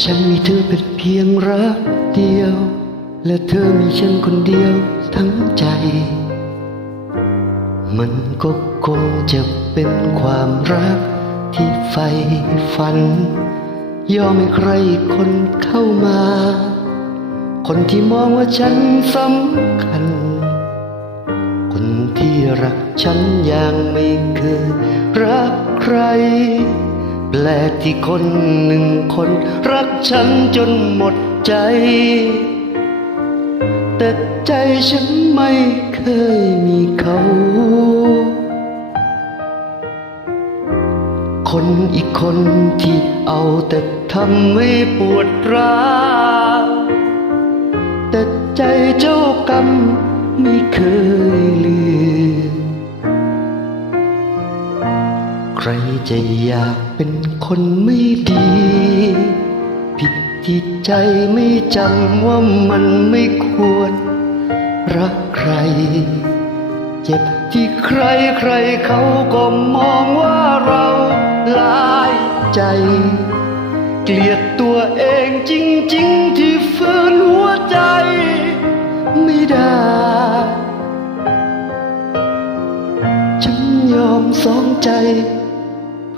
ฉันมีเธอเป็นเพียงรักเดียว และเธอมีฉันคนเดียวทั้งใจ มันก็คงจะเป็นความรักที่ใฝ่ฝัน ยอมให้ใครคนเข้ามา คนที่มองว่าฉันสำคัญ คนที่รักฉันอย่างไม่เคยรักใคร แปลกที่คนหนึ่งคน รักฉันจนหมดใจ แต่ใจฉันไม่เคยมีเขา คนอีกคนที่เอาแต่ทำให้ปวดร้าวแต่ใจเจ้ากรรมไม่เคยลืม ใครจะอยากเป็นคนไม่ดี ผิดที่ใจไม่จำว่ามันไม่ควร รักใคร เจ็บที่ใครใครเขาก็มองว่าเราลายใจ เกลียดตัวเองจริง ๆ ที่ฝืนหัวใจ ไม่ได้ฉันยอมสองใจ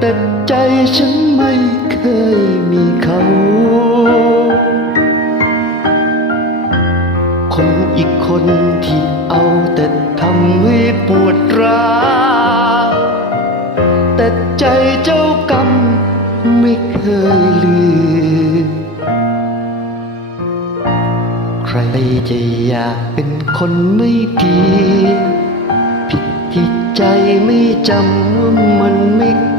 แต่ใจฉันไม่เคยมีเขา คนอีกคนที่เอาแต่ทำให้ปวดร้าวแต่ใจเจ้ากรรมไม่เคยลืม ใครจะอยากเป็นคนไม่ดี ผิดที่ใจไม่จำว่ามันไม่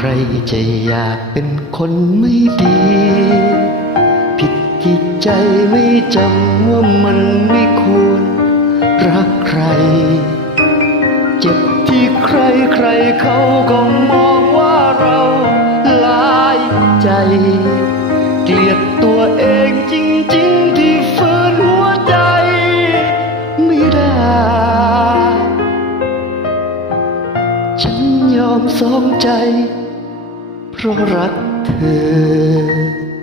ใครจะอยากเป็นคนไม่ดี ผิดที่ใจไม่จำว่ามันไม่ควร รักใคร เจ็บที่ใครใครเขาก็มองว่าเราลายใจ เกลียดตัวเองจริง ๆ ที่ฝืนหัวใจ ไม่ได้ ฉันยอมสองใจ เพราะรักเธอ